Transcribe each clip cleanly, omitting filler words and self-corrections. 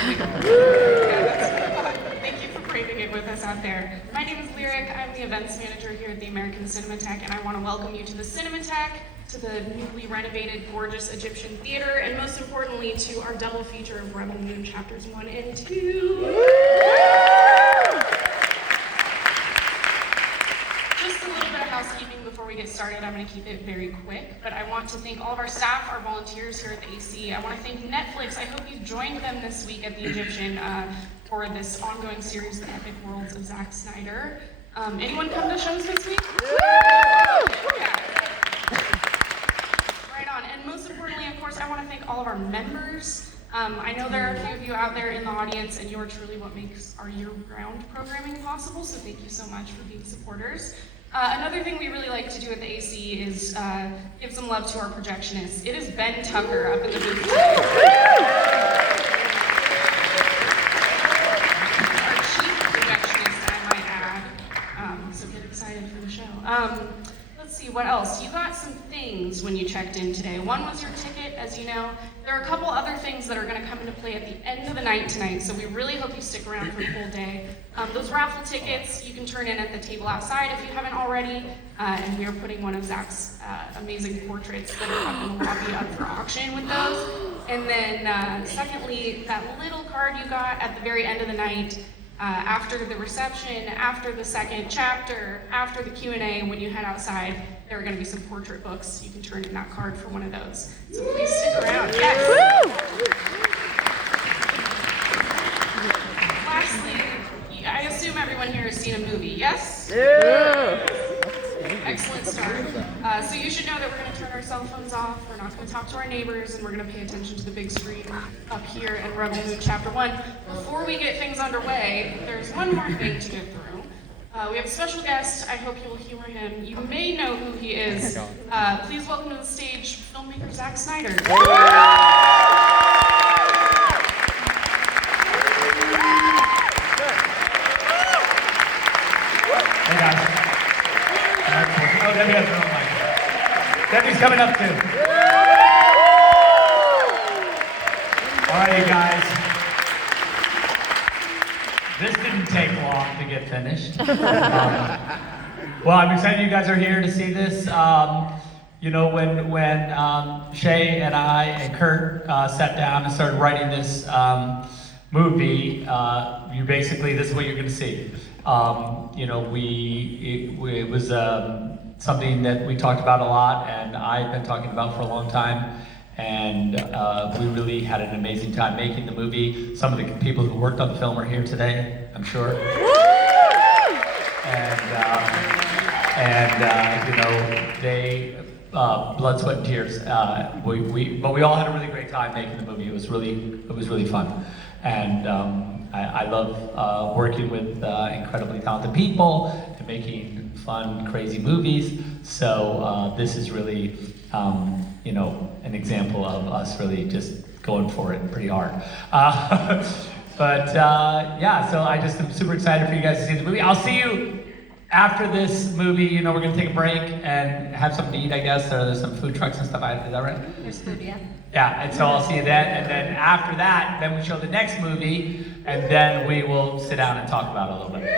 Thank you for braving it with us out there. My name is Lyric. I'm the events manager here at the American Cinematheque, and I want to welcome you to the Cinematheque, to the newly renovated, gorgeous Egyptian theater, and most importantly, to our double feature of Rebel Moon Chapters 1 and 2. Just a little bit of housekeeping before we get started. I'm going to keep it very quick, but I want to thank all of our staff, our volunteers here at the AC. I want to thank Netflix. I hope you've joined them this week at the Egyptian for this ongoing series, The Epic Worlds of Zack Snyder. Anyone come to shows this week? Yeah. Right on. And most importantly, of course, I want to thank all of our members. I know there are a few of you out there in the audience, and you are truly what makes our year-round programming possible, so thank you so much for being supporters. Another thing we really like to do at the AC is give some love to our projectionists. It is Ben Tucker up in the booth today. Our chief projectionist, I might add, so get excited for the show. Let's see, what else? You got some things when you checked in today. One was your ticket, as you know. There are a couple other things that are going to come into play at the end of the night tonight, so we really hope you stick around for the whole day. Those raffle tickets you can turn in at the table outside if you haven't already, and we are putting one of Zack's amazing portraits that are up in the lobby up for auction with those. And then secondly, that little card you got at the very end of the night, after the reception, after the second chapter, after the Q&A, when you head outside, there are going to be some portrait books. You can turn in that card for one of those. So please stick around. Yes. Lastly, I assume everyone here has seen a movie, yes? Yeah. Excellent start. So you should know that we're going to turn our cell phones off. We're not going to talk to our neighbors, and we're going to pay attention to the big screen up here in Rebel Moon Chapter 1. Before we get things underway, there's one more thing to get through. We have a special guest. I hope you will humor him. You may know who he is. Please welcome to the stage filmmaker Zack Snyder. Hey guys. Oh, Debbie has her own mic. Debbie's coming up too. All right, you guys. This didn't take long to get finished. Well, I'm excited you guys are here to see this. You know, when Shay and I and Kurt sat down and started writing this movie, this is what you're going to see. You know, it was something that we talked about a lot, and I've been talking about for a long time. And we really had an amazing time making the movie. Some of the people who worked on the film are here today, I'm sure. And you know, they blood, sweat, and tears. But we all had a really great time making the movie. It was really fun. And I love working with incredibly talented people and making fun, crazy movies. So this is really, you know, an example of us really just going for it pretty hard. Yeah, so I just am super excited for you guys to see the movie. I'll see you after this movie. You know, we're gonna take a break and have something to eat, I guess. There's some food trucks and stuff. Is that right? There's food, yeah. Yeah, and so I'll see you then. And then after that, then we show the next movie, and then we will sit down and talk about it a little bit. And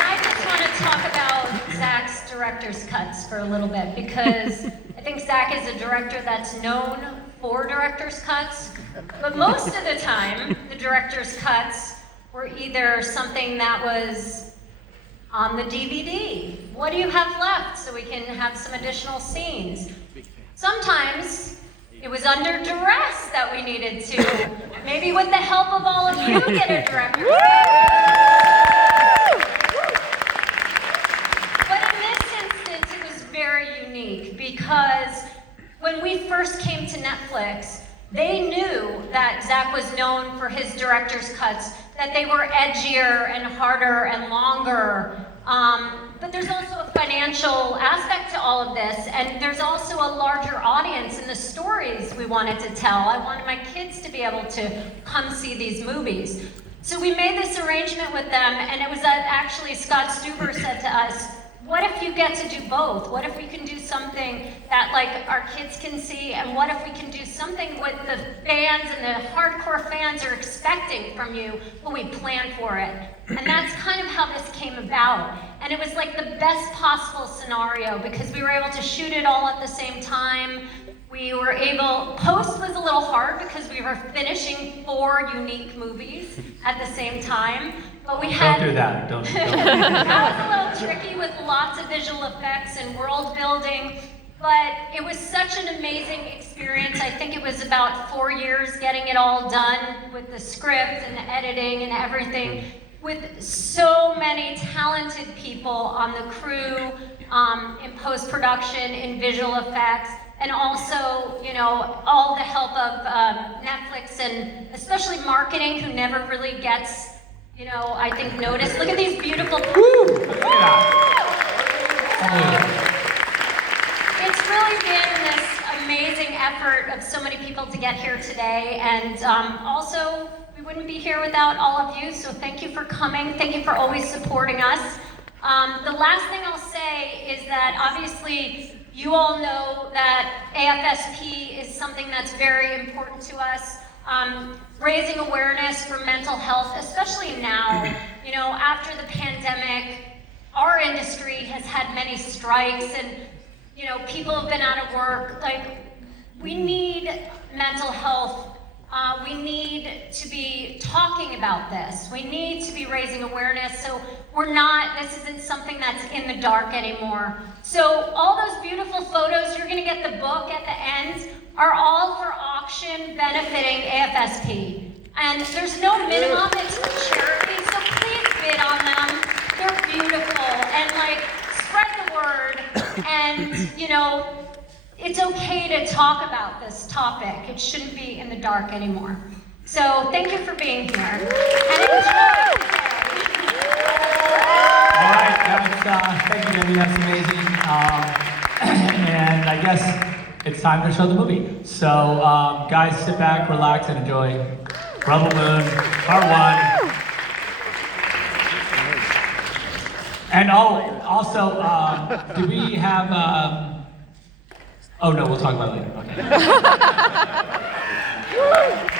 I just want to talk about Zack's director's cuts for a little bit, because I think Zack is a director that's known for director's cuts, but most of the time, the director's cuts were either something that was on the DVD. What do you have left so we can have some additional scenes? Sometimes it was under duress that we needed to, maybe with the help of all of you, get a director's cut. But in this instance, it was very unique, because when we first came to Netflix, they knew that Zack was known for his director's cuts, that they were edgier and harder and longer. But there's also a financial aspect to all of this, and there's also a larger audience in the stories we wanted to tell. I wanted my kids to be able to come see these movies. So we made this arrangement with them, and it was that actually Scott Stuber said to us, what if you get to do both? What if we can do something that like our kids can see, and what if we can do something what the fans and the hardcore fans are expecting from you, but we plan for it? And that's kind of how this came about. And it was like the best possible scenario because we were able to shoot it all at the same time. We were able, post was a little hard because we were finishing 4 unique movies at the same time. But we had, Don't do that. Don't. that was a little tricky with lots of visual effects and world building, but it was such an amazing experience. I think it was about 4 years getting it all done with the script and the editing and everything, with so many talented people on the crew, in post-production, in visual effects, and also, you know, all the help of Netflix and especially marketing, who never really gets, you know, I think noticed. Look at these beautiful. It's really been this amazing effort of so many people to get here today, and also we wouldn't be here without all of you. So thank you for coming. Thank you for always supporting us. The last thing I'll say is that obviously you all know that AFSP is something that's very important to us. Raising awareness for mental health, especially now, you know, after the pandemic, our industry has had many strikes and, you know, people have been out of work. Like, we need mental health. We need to be talking about this. We need to be raising awareness. So this isn't something that's in the dark anymore. So all those beautiful photos, you're gonna get the book at the end, are all for auction benefiting AFSP. And there's no minimum, it's a charity, so please bid on them. They're beautiful, and like, spread the word, and you know, it's okay to talk about this topic. It shouldn't be in the dark anymore. So thank you for being here, and enjoy today. All right, thank you, Debbie. That's amazing. And I guess it's time to show the movie. So, guys, sit back, relax, and enjoy Rebel Moon, Part 1. And also, do we have? Oh no, we'll talk about it later. Okay.